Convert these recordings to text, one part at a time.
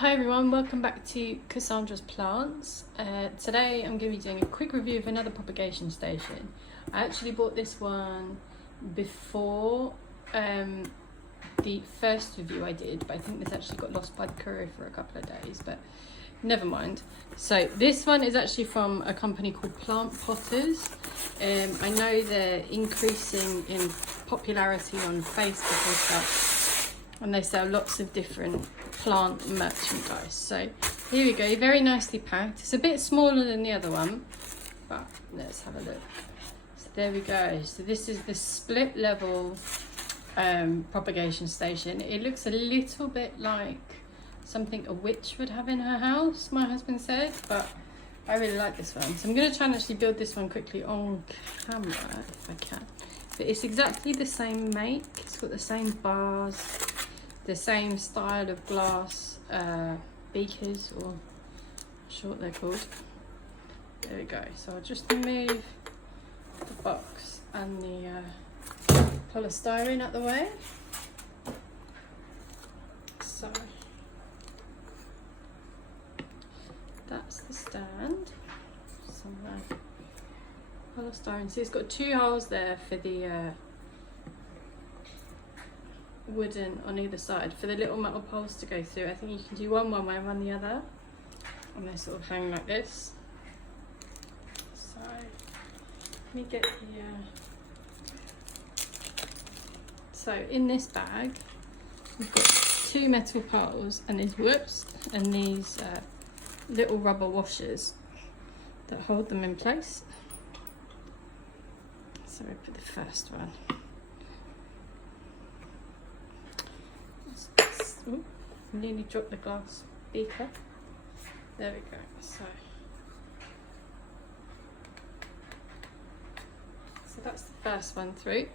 Hi everyone, welcome back to Cassandra's Plants. Today I'm going to be doing a quick review of another propagation station. I actually bought this one before the first review I did, but I think this actually got lost by the courier for a couple of days, but never mind. So this one is actually from a company called Plantpotters. I know they're increasing in popularity on Facebook and stuff, and they sell lots of different plant merchandise. So here we go, very nicely packed. It's a bit smaller than the other one, but let's have a look. So there we go. So this is the split level propagation station. It looks a little bit like something a witch would have in her house, my husband said, but I really like this one. So I'm going to try and actually build this one quickly on camera if I can. But it's exactly the same make. It's got the same bars, the same style of glass beakers, or I'm sure what they're called. There we go. So I'll just remove the box and the polystyrene out the way. So that's the stand. Some polystyrene. So it's got two holes there for the wooden on either side for the little metal poles to go through. I think you can do one way, one the other, and they sort of hang like this. So let me get the so in this bag we've got two metal poles and these and these little rubber washers that hold them in place. So we put the first one. Ooh, nearly dropped the glass beaker. There we go. So that's the first one through.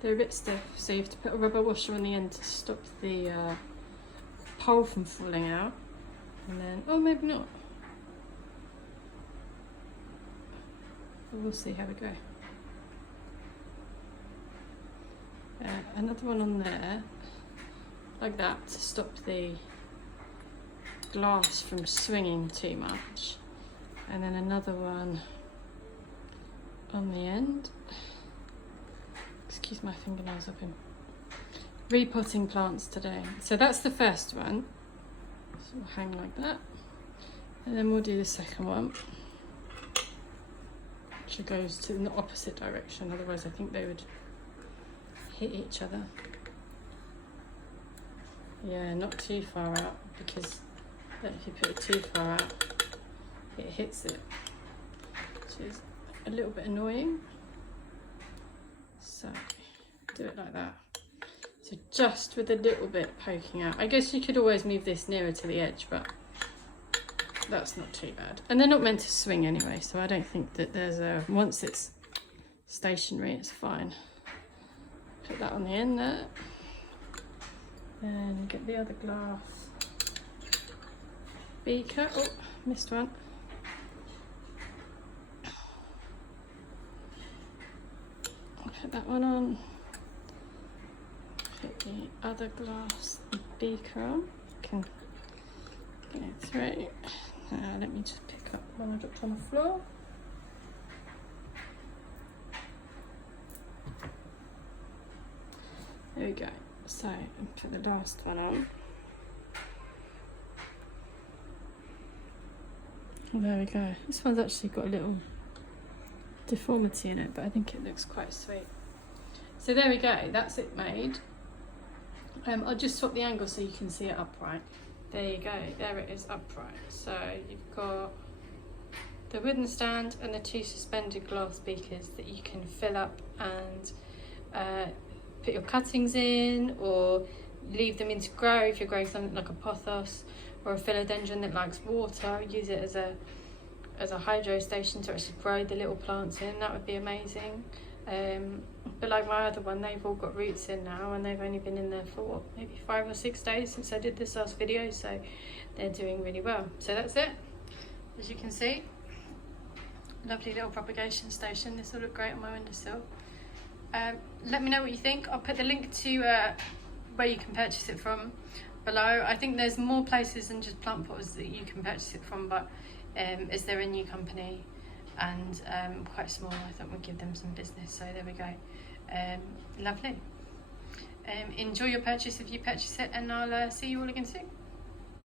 They're a bit stiff, so you have to put a rubber washer on the end to stop the pole from falling out. And then, oh, maybe not. We'll see how we go. Another one on there, like that, to stop the glass from swinging too much. And then another one on the end. Excuse my fingernails, I've been repotting plants today. So that's the first one. So we'll hang like that. And then we'll do the second one, which goes to the opposite direction, otherwise I think they would hit each other. Yeah, not too far out, because then if you put it too far out, it hits it, which is a little bit annoying. So do it like that. So just with a little bit poking out. I guess you could always move this nearer to the edge, but that's not too bad. And they're not meant to swing anyway, so I don't think that there's a, once it's stationary, it's fine. Put that on the end there. And get the other glass beaker. Oh, missed one. Put that one on. Put the other glass beaker on. Can get it through. Let me just pick up one I dropped on the floor. There we go. So, put the last one on. There we go. This one's actually got a little deformity in it, but I think it looks quite sweet. So there we go, that's it made. I'll just swap the angle so you can see it upright. There you go, there it is upright. So you've got the wooden stand and the two suspended glass beakers that you can fill up and put your cuttings in, or leave them in to grow if you're growing something like a pothos or a philodendron that likes water. Use it as a hydro station to actually grow the little plants in. That would be amazing. But like my other one, they've all got roots in now, and they've only been in there for what, maybe 5 or 6 days since I did this last video, so they're doing really well. So that's it, as you can see. Lovely little propagation station. This will look great on my windowsill. Let me know what you think. I'll put the link to where you can purchase it from below. I think there's more places than just Plantpotters that you can purchase it from, but as they're a new company and quite small, I thought we'd give them some business. So there we go. Lovely. Enjoy your purchase if you purchase it, and I'll see you all again soon.